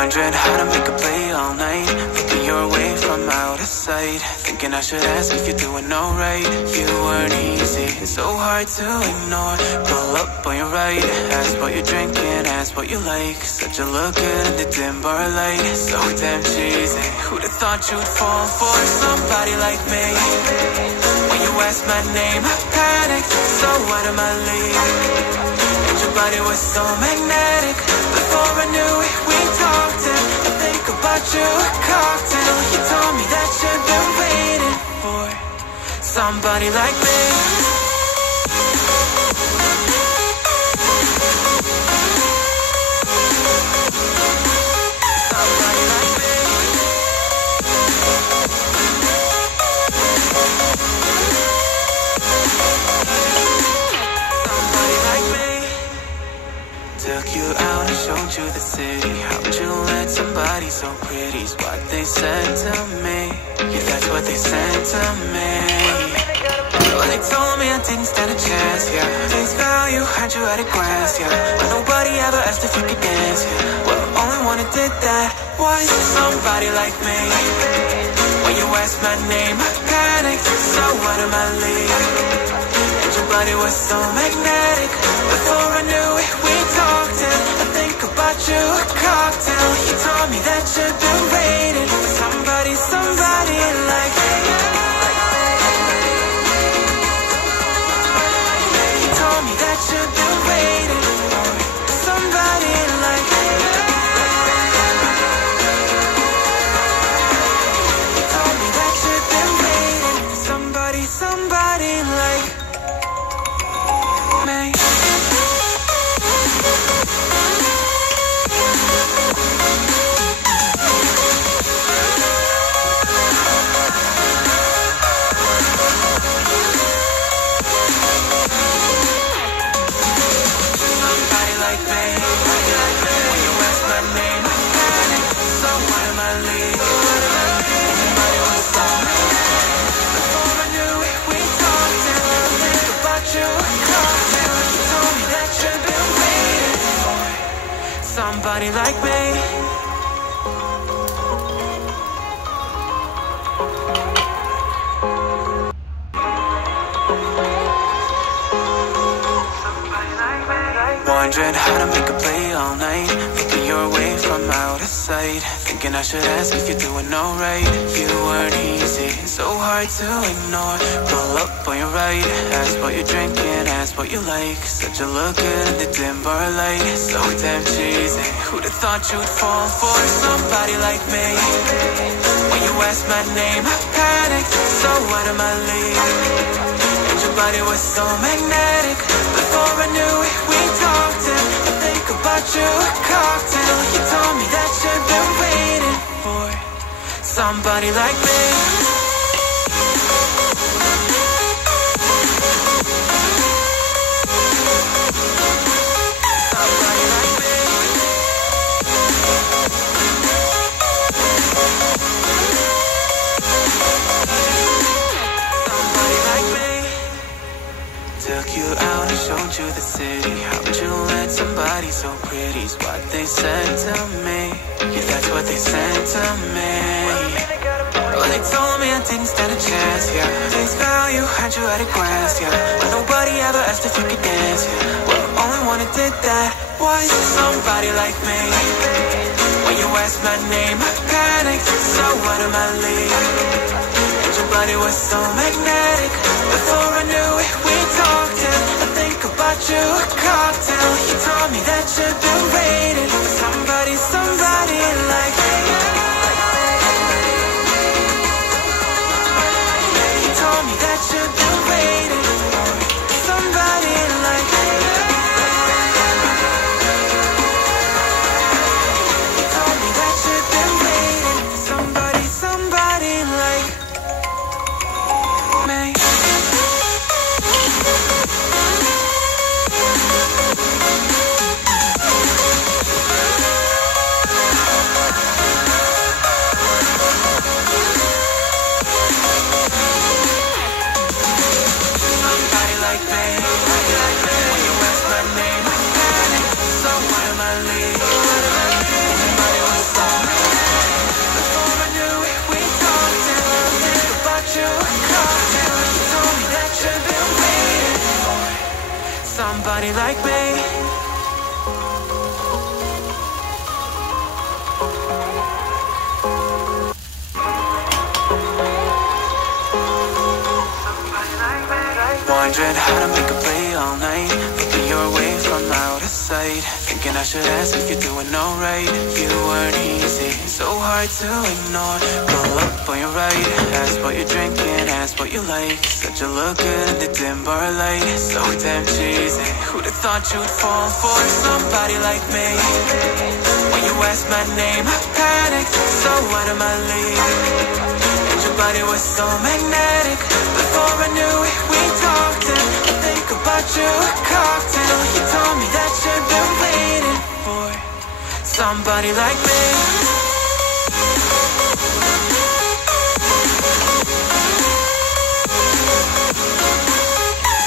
Wondering how to make a play all night, looking your way from out of sight, thinking I should ask if you're doing alright. You weren't easy, so hard to ignore. Pull up on your right, ask what you're drinking, ask what you like. Such a look good in the dim bar light, so damn cheesy. Who'd have thought you'd fall for somebody like me? When you asked my name, I panicked, so what am I leaving? And your body was so magnetic. Before I knew it, we talked and I think about you, a cocktail. You told me that you've been waiting for somebody like me. Somebody like me. Somebody like me. Took you out and showed you the city. How'd you let somebody so pretty's what they said to me? Yeah, that's what they said to me. Well, they told me I didn't stand a chance, yeah. Face value, had you at a glance, yeah. But nobody ever asked if you could dance, yeah. Well, only one who did that was somebody like me. When you asked my name, I panicked, so what am I leaving? And your body was so magnetic. Before I knew it, we talked and I think about you, a cocktail. You told me that you've been waiting for somebody, somebody like me. You told me that you've been waiting for somebody like me. You told me that you've been waiting for somebody, somebody like me. Somebody like me. Wondering how to make a play all night, looking your way from out of sight, thinking I should ask if you're doing alright. You weren't easy, so hard to ignore. Pull up on your right, ask what you're drinking, ask what you like. Such a look good in the dim bar light, so damn cheesy. Who'd have thought you'd fall for somebody like me? When you asked my name, I panicked, so what am I leaving? And your body was so magnetic. Before I knew it, we talked and I think about you, a cocktail. You told me that you've been waiting for somebody like me. Somebody like me. Somebody like me. Took you out and showed you the city. How'd you let somebody so pretty's what they said to me? Yeah, that's what they said to me. Well, they told me I didn't stand a chance, yeah. Face value, had you at a glance, yeah. But nobody ever asked if you could dance, yeah. Well, only one who did that was somebody like me. When you asked my name, I panicked, so what am I leaving? And your body was so magnetic. Before I knew it, we talked and I think about you, a cocktail. You told me that you've been waiting for somebody, somebody like me. You told me that you've been waiting for somebody like me. You told me that you've been waiting for somebody, somebody like me. somebody like me. Wondering how to make a play all night, looking your way from out of sight, thinking I should ask if you're doing alright. You weren't easy, so hard to ignore. Pull up on your right, ask what you're drinking, ask what you like. Said you look good in the dim bar light, so damn cheesy. Who'd have thought you'd fall for somebody like me? When you asked my name, I panicked, so what am I leaving? Your body was so magnetic. Before I knew it, we talked and I think about you, a cocktail. You told me that you've been waiting for somebody like me.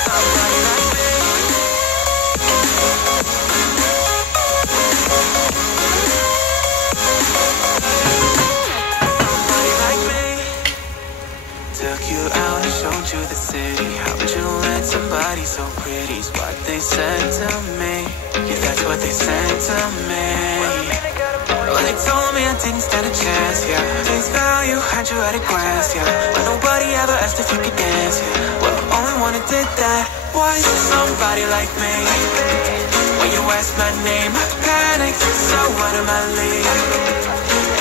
Somebody like me. Took you out and showed you the city. How would you let somebody so pretty's what they said to me? Yeah, that's what they said to me. Well, they told me I didn't stand a chance, yeah. Face value, had you at a glance, yeah. But nobody ever asked if you could dance, yeah. Well, the only one who did that was somebody like me. When you asked my name, I panicked, so what am I leaving?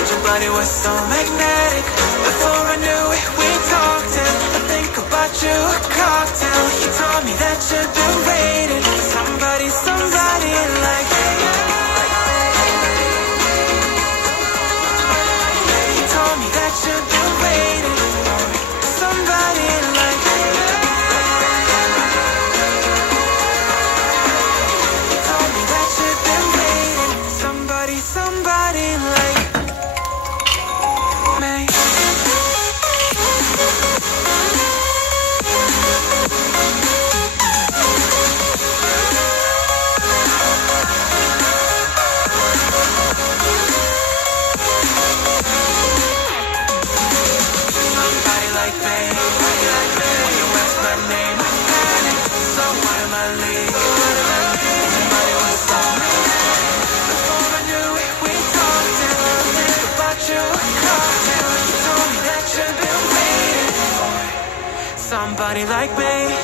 And your body was so magnetic. Before I knew it, we talked and I think about you, a cocktail. You told me that you've been waiting for somebody, somebody like me. You told me that you've been waiting for somebody like me. You told me that you've been waiting for somebody, somebody like me. Somebody like me.